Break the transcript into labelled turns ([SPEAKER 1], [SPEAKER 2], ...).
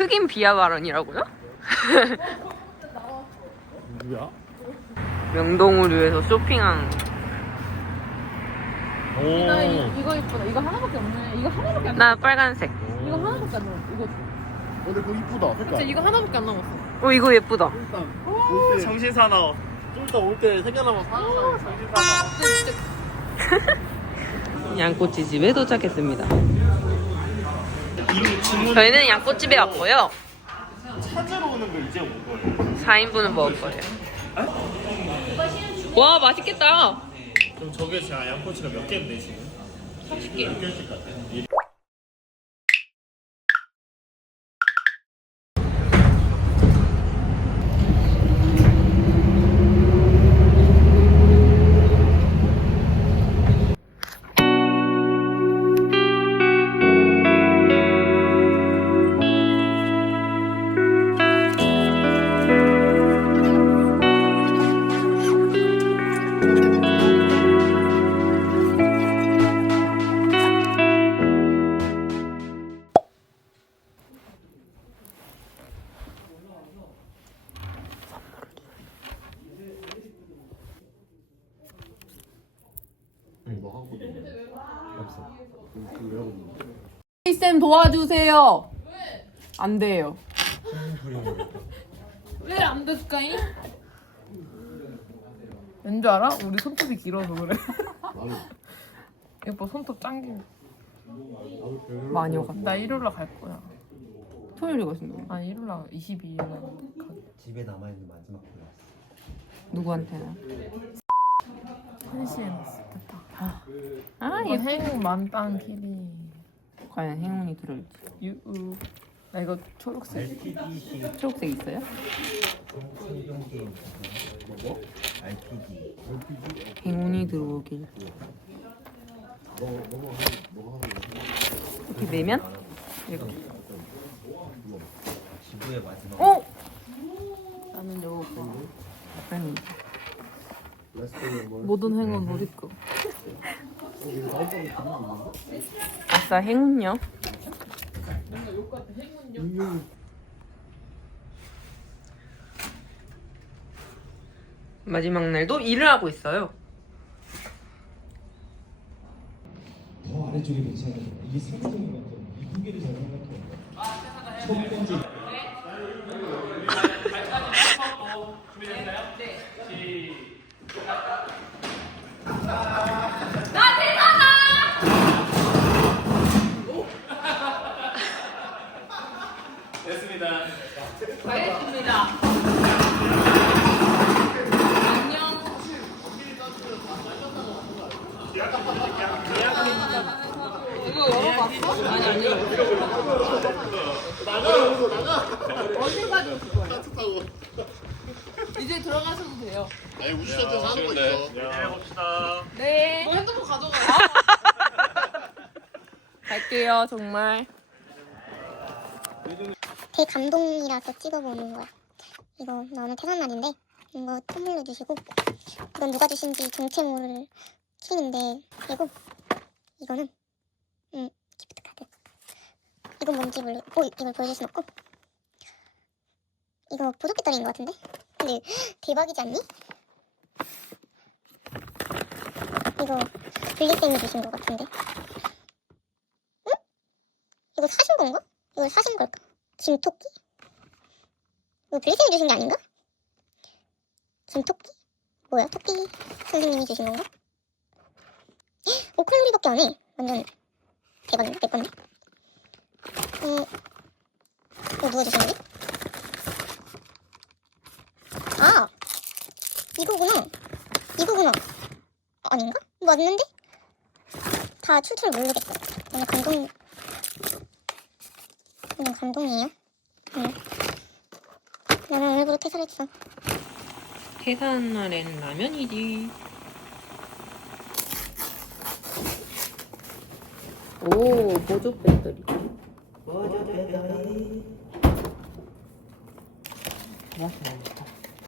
[SPEAKER 1] 흑인 비하 발언이라고요?
[SPEAKER 2] 누구야?
[SPEAKER 1] 명동우류에서 쇼핑한.
[SPEAKER 2] 오.
[SPEAKER 3] 나 이거 이쁘다. 이거 하나밖에 없네. 이거 하나밖에 안
[SPEAKER 1] 나 빨간색.
[SPEAKER 3] 이거 하나밖에 안 남았어. 이거
[SPEAKER 2] 근데 그거 이쁘다.
[SPEAKER 3] 진짜
[SPEAKER 2] 색깔.
[SPEAKER 3] 이거 하나밖에 안 남았어.
[SPEAKER 1] 이거 예쁘다.
[SPEAKER 2] 일단 올때 정신 사나워. 좀 이따 올 때 생각나면 사나워. 정신 사나워.
[SPEAKER 1] 양꼬치집에 도착했습니다. 저희는 양꼬집에 왔고요.
[SPEAKER 2] 찾으러 오는 거 이제 온 거예요.
[SPEAKER 1] 4인분을 먹을 거예요. 와, 맛있겠다.
[SPEAKER 2] 그럼 저게 제가 양꼬치가 몇 개인데 지금?
[SPEAKER 1] 30개.
[SPEAKER 2] 몇 개씩 같아.
[SPEAKER 3] 쌤 도와주세요. 안 돼요. 왜 안 됐을까잉? 왠줄 알아? 우리 손톱이 길어서 그래. 예뻐 손톱 짱길.
[SPEAKER 1] 많이 오갔다.
[SPEAKER 3] 나 일요일날 갈 거야.
[SPEAKER 1] 토요일에 가신다고?
[SPEAKER 3] 아니 일요일날 22일날
[SPEAKER 4] 집에 남아있는 마지막 클래스.
[SPEAKER 1] 누구한테는?
[SPEAKER 3] 1시에 났어. 됐다.
[SPEAKER 1] 아,
[SPEAKER 3] 이거 행 만땅 TV.
[SPEAKER 1] 과연 행운이 들어올지.
[SPEAKER 3] 유우. 나 이거 초록색.
[SPEAKER 4] RPG식
[SPEAKER 1] 초록색 있어요?
[SPEAKER 4] 생존 게임. 뭐? RPG.
[SPEAKER 1] 행운이 들어오길. 이렇게 내면? 이거.
[SPEAKER 4] 지구의 마지막.
[SPEAKER 1] 오! 나는 요거 아니.
[SPEAKER 3] 모든 행운 우리 거.
[SPEAKER 1] 아싸, 행운요. 마지막 날도 일을 하고 있어요.
[SPEAKER 5] 더 아래쪽이 괜찮아요. 이게 상대적인 것 같아요. 이 두 개를 잘하는 것 같아요. 첫 번째.
[SPEAKER 3] 이제 들어가셔도 돼요.
[SPEAKER 2] 아니 우주센터에서 하는 거 있어. 내려봅시다.
[SPEAKER 3] 네. 너 핸드폰 가져가요.
[SPEAKER 1] 갈게요, 정말.
[SPEAKER 6] 대감동이라서 찍어보는 거야. 이거 나 오늘 퇴산 날인데 이거 선물로 주시고 이건 누가 주신지 정체 모를 키링인데 그리고 이거는 기프트 카드. 이건 뭔지 몰라. 이걸 보여줄 순 없고 이거 보조 배터리인 것 같은데? 근데 대박이지 않니? 이거 블리쌤이 주신 것 같은데? 응? 이거 사신 건가? 이걸 사신 걸까? 김토끼? 이거 블리쌤이 주신 게 아닌가? 김토끼? 뭐야? 토끼 선생님이 주신 건가? 5칼로리밖에 안 해. 완전 대박인데? 내 건데? 이거 누가 주신 거지? 아! 이거구나. 아닌가? 맞는데? 다 출처를 모르겠어. 그냥 감동이에요. 나는 오늘부로 퇴사했어.
[SPEAKER 1] 퇴사한 날엔 라면이지. 오, 보조 배터리.
[SPEAKER 4] 보조 배터리.
[SPEAKER 1] 맛있다.